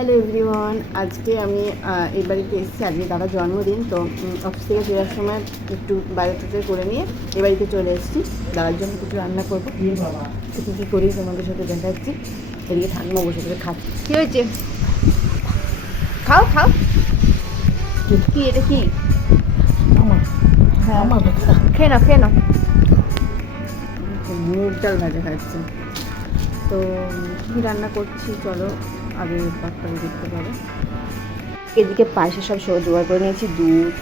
Hello everyone, আজকে আমি এই বাড়িতে এসেছি। আজকে দাদার জন্মদিন, তো অফিস থেকে ফেরার সময় একটু বাইরে থেকে করে নিয়ে এ বাড়িতে চলে এসেছি। দাদার জন্য কিছু রান্না করবো, কিছু কী করি তোমাদের সাথে দেখাচ্ছি। এদিকে ঠান্ডা বসে বসে খাচ্ছি। কী হয়েছে? খাও খাও। কি এটা কি? হ্যাঁ খেয়ে নাও খেয়ে নাও। মুগ ডাল ভাজা খাচ্ছে। তো কী রান্না করছি চলো আগে পাকটা দেখতে পারো। এদিকে পায়েসে সব জোগাড় করে নিয়েছি, দুধ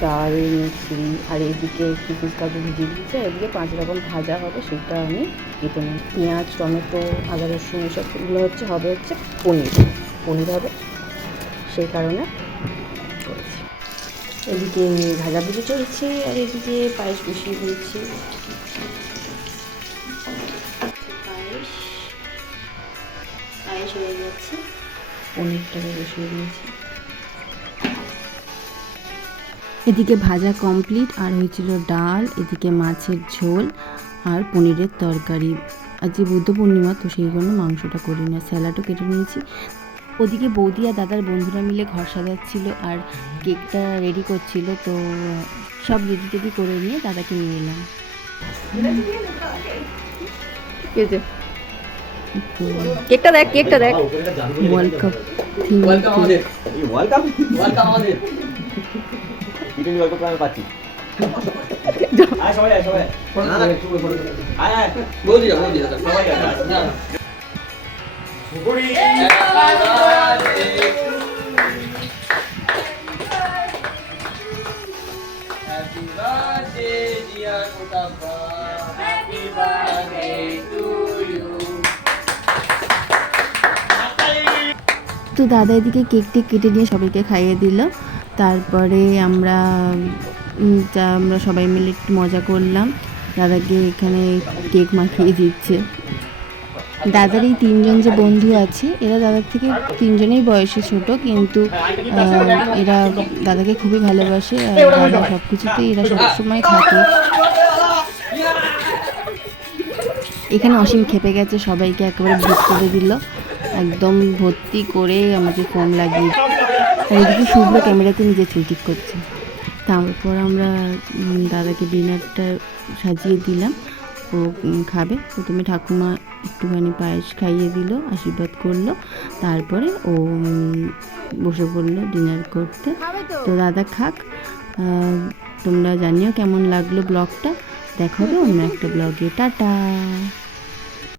চাল নিয়েছি, আর এদিকে কিশমিশ কাজু ভিজিয়ে দিচ্ছে। এদিকে 5 রকম ভাজা হবে, সেটা আমি কেটে নিই। পেঁয়াজ টমেটো আদা রসুন এসবগুলো হবে পনির হবে, সেই কারণে করেছি। এদিকে ভাজাভুজি চলছে আর এদিকে পায়েস বসিয়ে দিয়েছি। পায়েস হয়ে যাচ্ছে, পনিরটাকে বসিয়ে দিয়েছি। এদিকে ভাজা কমপ্লিট, আর হয়েছিল ডাল, এদিকে মাছের ঝোল আর পনিরের তরকারি। আজকে বুদ্ধ পূর্ণিমা, তো সেই জন্য মাংসটা করি না। স্যালাডও কেটে নিয়েছি। ওদিকে বৌদি আর দাদার বন্ধুরা মিলে ঘর সাজাচ্ছিল আর কেকটা রেডি করছিল, তো সব রেডি টেডি করে নিয়ে দাদাকে নিয়ে এলাম। কেকটা দেখ ওয়ার্ল্ড কাপ পাচ্ছি। তো দাদা এদিকে কেকটি কেটে নিয়ে সবাইকে খাইয়ে দিল। তারপরে আমরা সবাই মিলে একটু মজা করলাম। দাদাকে এখানে কেক মাখিয়ে দিচ্ছে। দাদার এই 3জন যে বন্ধু আছে, এরা দাদার থেকে 3জনেই বয়সে ছোট, কিন্তু এরা দাদাকে খুবই ভালোবাসে আর দাদা সব কিছুতেই এরা সবসময় থাকে। এখানে অসীম খেপে গেছে, সবাইকে একেবারে ভোট করে দিল, একদম ভর্তি করে আমাকে ফোন লাগিয়ে। আর এদিকে শুভ্র ক্যামেরাতে নিজে ছবি ঠিক করছে। তারপর আমরা দাদাকে ডিনারটা সাজিয়ে দিলাম। ও খাবে, প্রথমে ঠাকুমা একটুখানি পায়েস খাইয়ে দিল, আশীর্বাদ করলো, তারপরে ও বসে পড়লো ডিনার করতে। তো দাদা খাক। তোমরা জানিও কেমন লাগলো ব্লগটা। দেখা হবে অন্য একটা ব্লগে। টাটা।